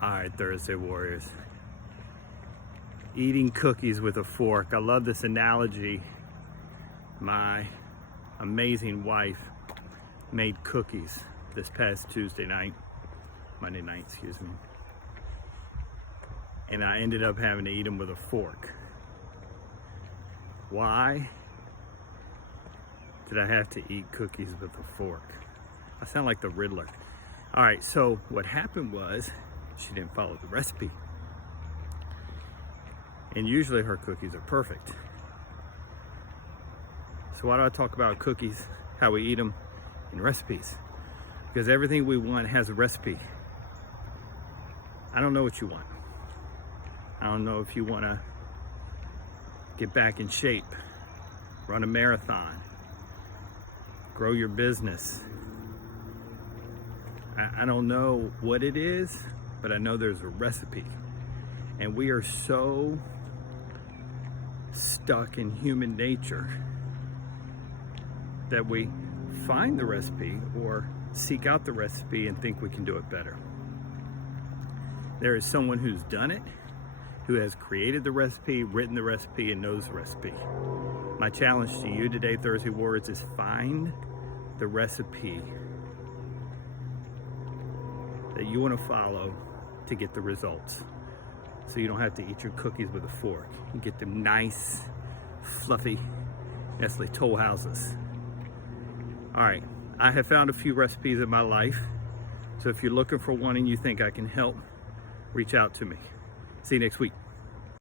All right, Thursday Warriors. Eating cookies with a fork. I love this analogy. My amazing wife made cookies this past Monday night, excuse me. And I ended up having to eat them with a fork. Why did I have to eat cookies with a fork? I sound like the Riddler. All right, so what happened was she didn't follow the recipe. And usually her cookies are perfect. So why do I talk about cookies, how we eat them, and recipes? Because everything we want has a recipe. I don't know what you want. I don't know if you want to get back in shape, run a marathon, grow your business. I don't know what it is, but I know there's a recipe. And we are so stuck in human nature that we find the recipe or seek out the recipe and think we can do it better. There is someone who's done it, who has created the recipe, written the recipe, and knows the recipe. My challenge to you today, Thursday Warriors, is find the recipe that you want to follow to get the results. So you don't have to eat your cookies with a fork. You get them nice, fluffy Nestle Toll Houses. All right, I have found a few recipes in my life. So if you're looking for one and you think I can help, reach out to me. See you next week.